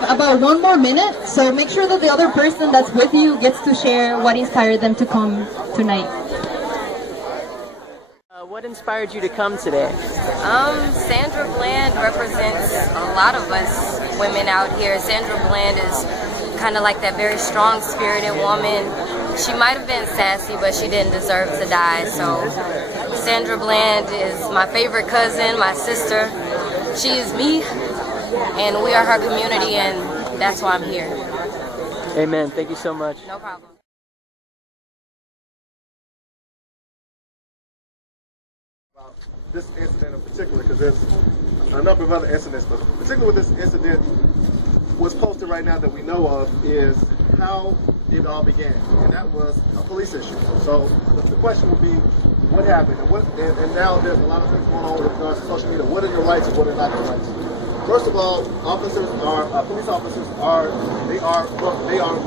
have about 1 more minute, so make sure that the other person that's with you gets to share what inspired them to come tonight. What inspired you to come today? Sandra Bland represents a lot of us women out here. Sandra Bland is kind of like that very strong-spirited woman. She might have been sassy, but she didn't deserve to die. So Sandra Bland is my favorite cousin, my sister. She is me, and we are her community, and that's why I'm here. Amen. Thank you so much. No problem. This incident in particular, because there's a number of other incidents, but particularly with this incident, what's posted right now that we know of is how it all began, and that was a police issue. So the question would be, what happened, and now there's a lot of things going on with regards to social media. What are your rights and what are not your rights? First of all, police officers are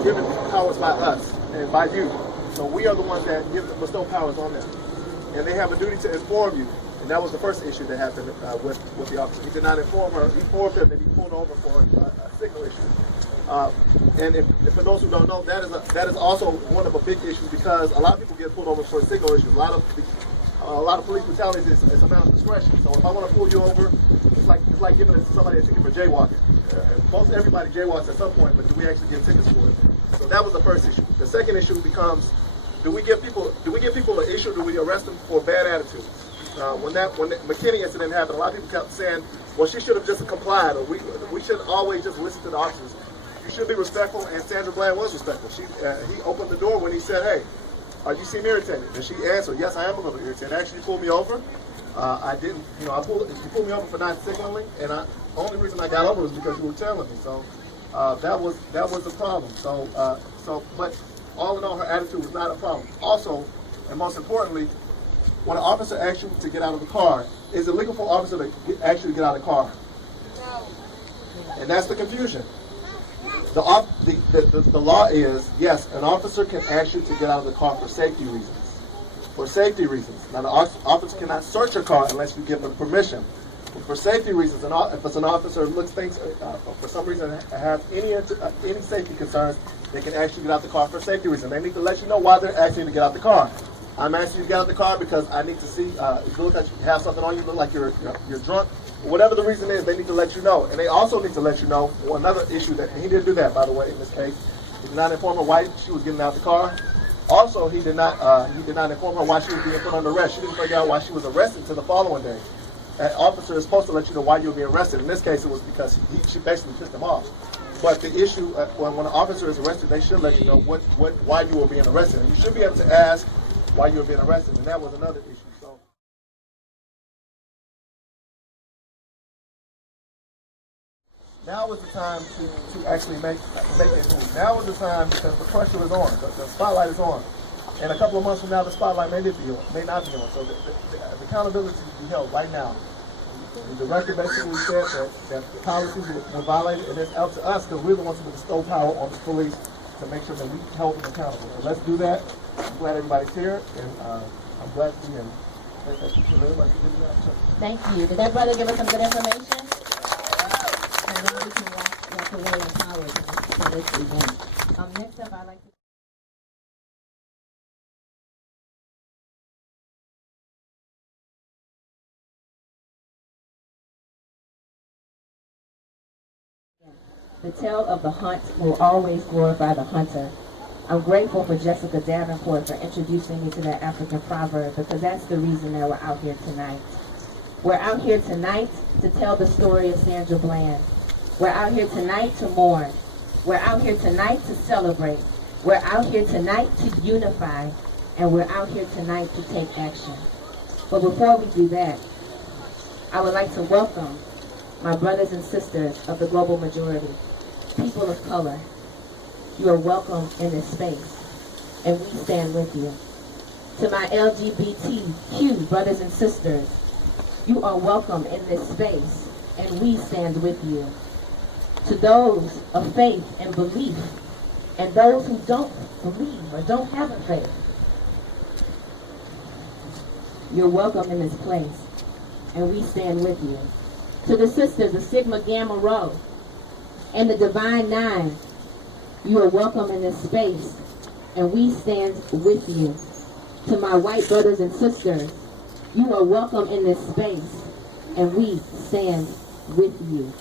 given powers by us and by you. So we are the ones that bestow powers on them, and they have a duty to inform you. And that was the first issue that happened with the officer. He did not inform her. He informed him that he pulled over for a signal issue. And if for those who don't know, that is also one of the big issues, because a lot of people get pulled over for signal issues. A lot of police brutalities is a matter of discretion. So if I want to pull you over, it's like giving it to somebody a ticket for jaywalking. Most everybody jaywalks at some point, but do we actually get tickets for it? So that was the first issue. The second issue becomes, do we give people an issue, or do we arrest them for bad attitudes? When the McKinney incident happened, a lot of people kept saying, well, she should have just complied, or we should always just listen to the officers. You should be respectful, and Sandra Bland was respectful. He opened the door when he said, hey, you seem irritated. And she answered, yes, I am a little irritated. Actually, you pulled me over. I didn't, you pulled me over for not signaling, and the only reason I got over was because you were telling me. So that was the problem. But all in all, her attitude was not a problem. Also, and most importantly, when an officer asks you to get out of the car, is it legal for an officer to actually get out of the car? No. And that's the confusion. The law is, yes, an officer can ask you to get out of the car for safety reasons. For safety reasons. Now, the officer cannot search your car unless you give them permission. But for safety reasons, if it's an officer who thinks for some reason has any safety concerns, they can ask you to get out the car for safety reasons. They need to let you know why they're asking you to get out the car. I'm asking you to get out of the car because I need to see, if you look like you have something on you, look like you're drunk. Whatever the reason is, they need to let you know. And they also need to let you know, another issue that, and he didn't do that, by the way, in this case. He did not inform her why she was getting out of the car. Also, he did not inform her why she was being put under arrest. She didn't figure out why she was arrested until the following day. An officer is supposed to let you know why you were being arrested. In this case, it was because she basically pissed him off. But the issue, when an officer is arrested, they should let you know why you were being arrested. And you should be able to ask why you were being arrested, and that was another issue. So now is the time to actually make this move. Now is the time, because the pressure is on, the spotlight is on. And a couple of months from now, the spotlight may not be on. So the accountability to be held right now. The director basically said that the policies were violated, and it's up to us, because we're the ones who bestow power on the police to make sure that we hold them accountable. So let's do that. I'm glad everybody's here, and I'm glad to be here. Thank you. Did that brother give us some good information? And then we can walk away empowered for this event. Next up, I'd like to... The tale of the hunt will always glorify the hunter. I'm grateful for Jessica Davenport for introducing me to that African proverb, because that's the reason that we're out here tonight. We're out here tonight to tell the story of Sandra Bland. We're out here tonight to mourn. We're out here tonight to celebrate. We're out here tonight to unify. And we're out here tonight to take action. But before we do that, I would like to welcome my brothers and sisters of the global majority, people of color. You are welcome in this space, and we stand with you. To my LGBTQ brothers and sisters, you are welcome in this space, and we stand with you. To those of faith and belief, and those who don't believe or don't have a faith, you're welcome in this place, and we stand with you. To the sisters of Sigma Gamma Rho, and the Divine Nine, you are welcome in this space, and we stand with you. To my white brothers and sisters, you are welcome in this space, and we stand with you.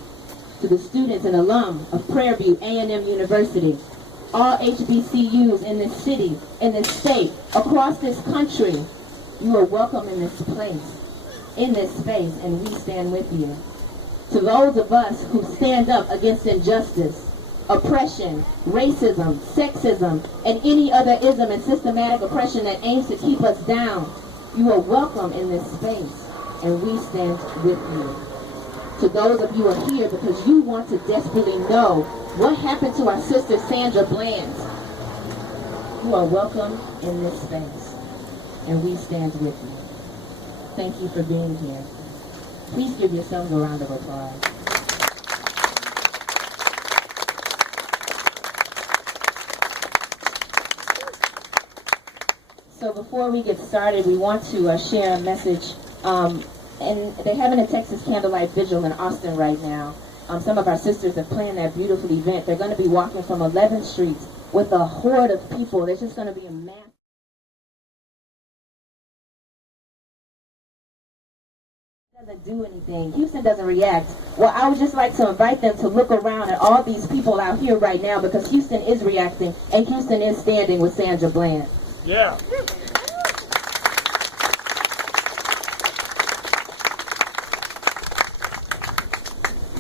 To the students and alum of Prairie View A&M University, all HBCUs in this city, in this state, across this country, you are welcome in this place, in this space, and we stand with you. To those of us who stand up against injustice, oppression, racism, sexism, and any other ism and systematic oppression that aims to keep us down, you are welcome in this space, and we stand with you. To those of you who are here because you want to desperately know what happened to our sister Sandra Bland, you are welcome in this space, and we stand with you. Thank you for being here. Please give yourselves a round of applause. So before we get started, we want to share a message. And they're having a Texas Candlelight Vigil in Austin right now. Some of our sisters are planning that beautiful event. They're going to be walking from 11th Street with a horde of people. There's just going to be a mass. Doesn't do anything. Houston doesn't react. Well, I would just like to invite them to look around at all these people out here right now, because Houston is reacting and Houston is standing with Sandra Bland. Yeah.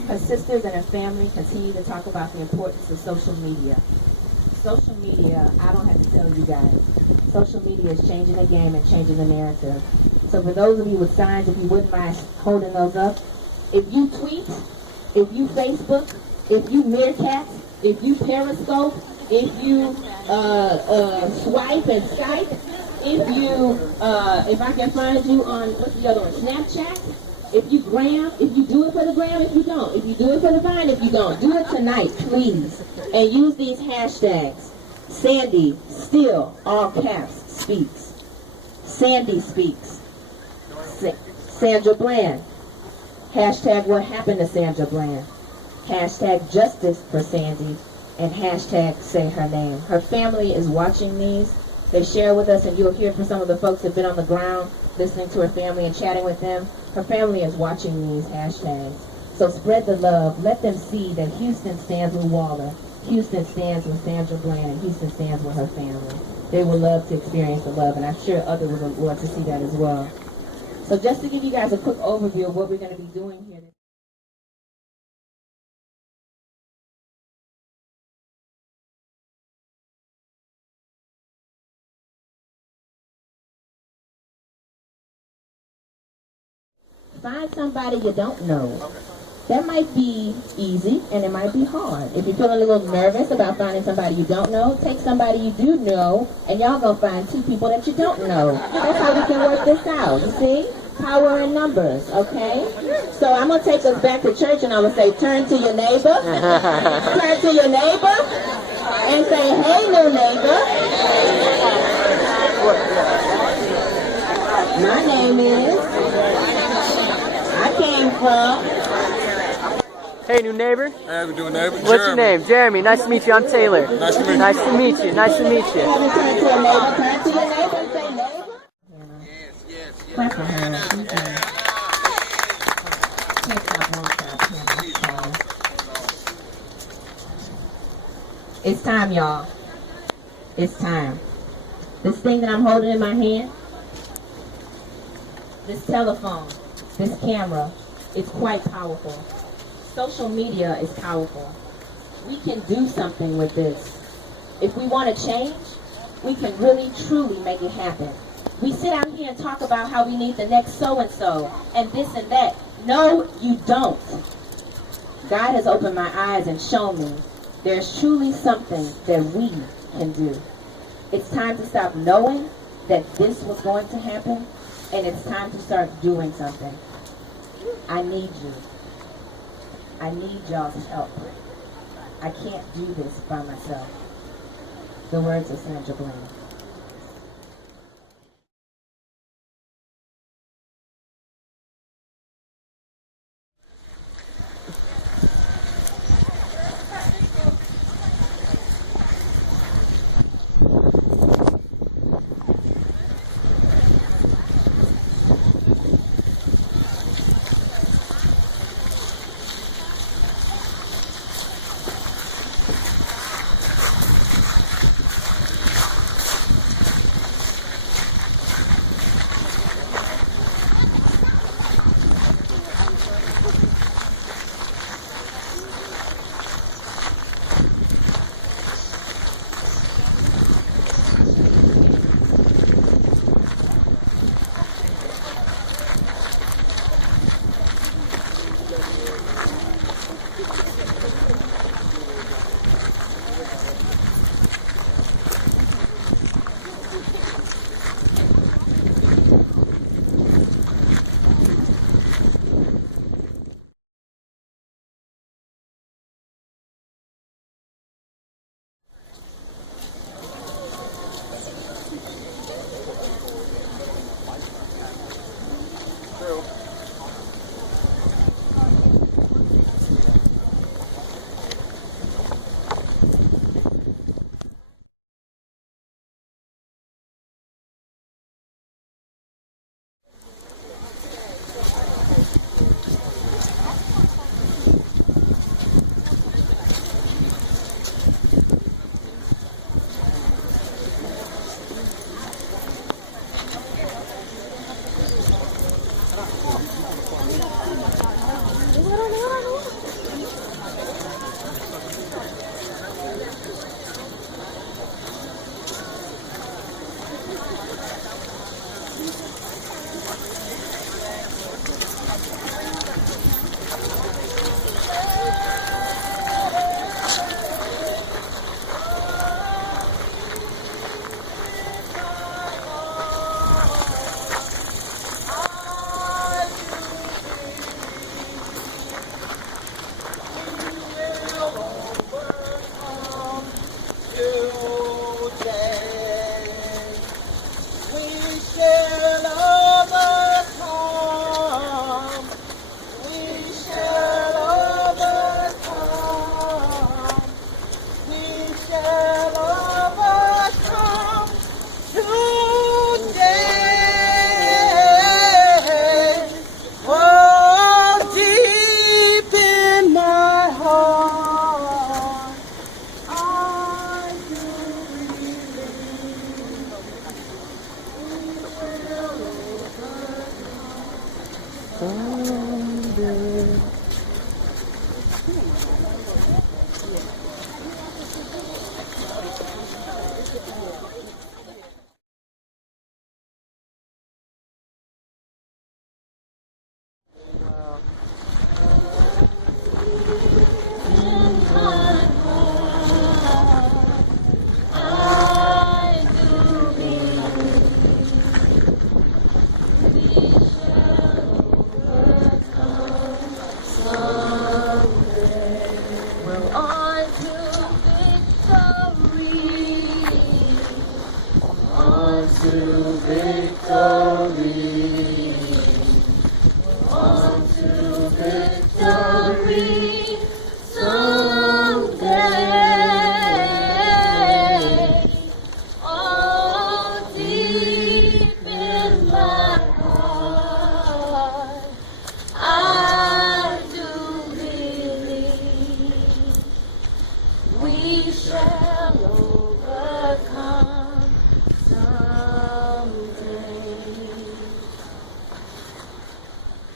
Her sisters and her family continue to talk about the importance of social media. Social media, I don't have to tell you guys, social media is changing the game and changing the narrative. So for those of you with signs, if you wouldn't mind holding those up, if you tweet, if you Facebook, if you Meerkat, if you Periscope, if you swipe and Skype, if I can find you on, what's the other one, Snapchat, if you gram, if you do it for the gram, if you don't, if you do it for the Vine, if you don't, do it tonight, please, and use these hashtags. Sandy still, all caps, speaks. Sandy speaks. Sandra Bland. Hashtag what happened to Sandra Bland. Hashtag justice for Sandy. And hashtag say her name. Her family is watching these. They share with us, and you'll hear from some of the folks that have been on the ground listening to her family and chatting with them. Her family is watching these hashtags. So spread the love. Let them see that Houston stands with Waller. Houston stands with Sandra Bland, and Houston stands with her family. They would love to experience the love, and I'm sure others would love to see that as well. So just to give you guys a quick overview of what we're going to be doing here. Find somebody you don't know. That might be easy and it might be hard. If you're feeling a little nervous about finding somebody you don't know, take somebody you do know, and y'all gonna find two people that you don't know. That's how we can work this out, you see? Power in numbers, okay? So I'm gonna take us back to church and I'm gonna say, turn to your neighbor, turn to your neighbor, and say, hey new neighbor. My name is, I came from. Hey, new neighbor. Hey, how we doing, neighbor? What's your name? Jeremy. Nice to meet you. I'm Taylor. Nice to meet you. Nice to meet you. Nice to meet you. Turn to your neighbor, turn to your neighbor and say neighbor. Yes. Clap for her. Can't stop, won't stop. It's time, y'all. It's time. This thing that I'm holding in my hand, this telephone, this camera, it's quite powerful. Social media is powerful. We can do something with this. If we want to change, we can really, truly make it happen. We sit out here and talk about how we need the next so-and-so and this and that. No, you don't. God has opened my eyes and shown me there's truly something that we can do. It's time to stop knowing that this was going to happen, and it's time to start doing something. I need you. I need y'all's help. I can't do this by myself. The words of Sandra Bland.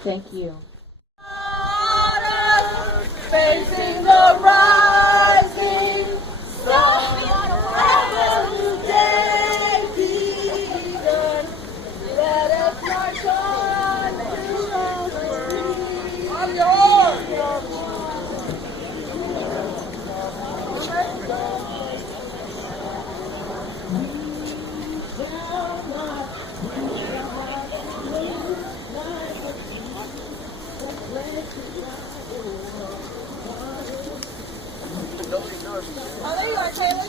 Thank you. Facing the rising sun, every day begun. Let us march on to victory. I'm yours. Oh, there you are, Taylor.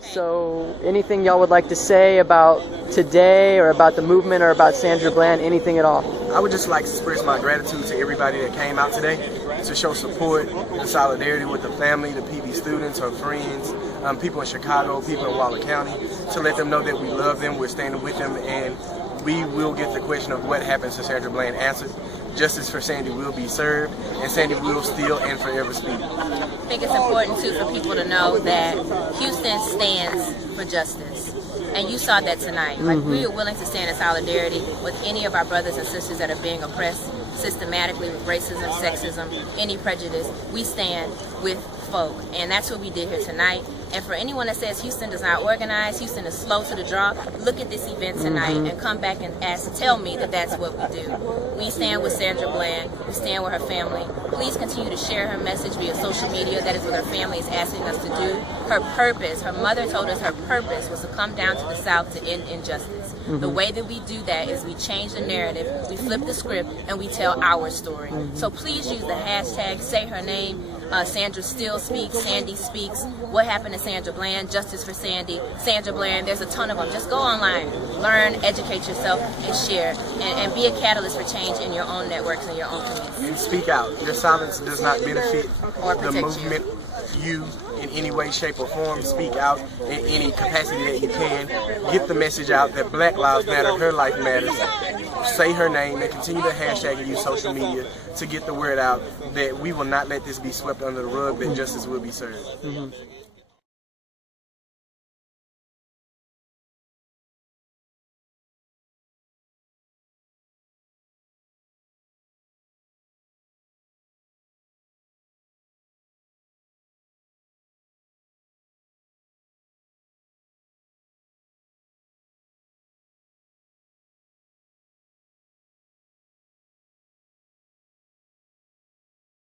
So, anything y'all would like to say about today or about the movement or about Sandra Bland? Anything at all? I would just like to express my gratitude to everybody that came out today to show support and solidarity with the family, the PB students, her friends, people in Chicago, people in Waller County, to let them know that we love them, we're standing with them, and we will get the question of what happens to Sandra Bland answered. Justice for Sandy will be served, and Sandy will still and forever speak. I think it's important too for people to know that Houston stands for justice. And you saw that tonight. Like, we are willing to stand in solidarity with any of our brothers and sisters that are being oppressed systematically with racism, sexism, any prejudice. We stand with folk, and that's what we did here tonight. And for anyone that says Houston does not organize, Houston is slow to the draw, look at this event tonight and come back and tell me that that's what we do. We stand with Sandra Bland. We stand with her family. Please continue to share her message via social media. That is what her family is asking us to do. Her purpose, her mother told us her purpose was to come down to the South to end injustice. The way that we do that is we change the narrative, we flip the script, and we tell our story. So please use the hashtag, say her name, Sandra still speaks, Sandy speaks, what happened to Sandra Bland, justice for Sandy, Sandra Bland, there's a ton of them. Just go online, learn, educate yourself, and share, and be a catalyst for change in your own networks and your own communities. And speak out. Your silence does not benefit Or the protect movement, you in any way, shape, or form. Speak out in any capacity that you can. Get the message out that Black Lives Matter, her life matters. Say her name and continue to hashtag and use social media to get the word out that we will not let this be swept under the rug, that justice will be served.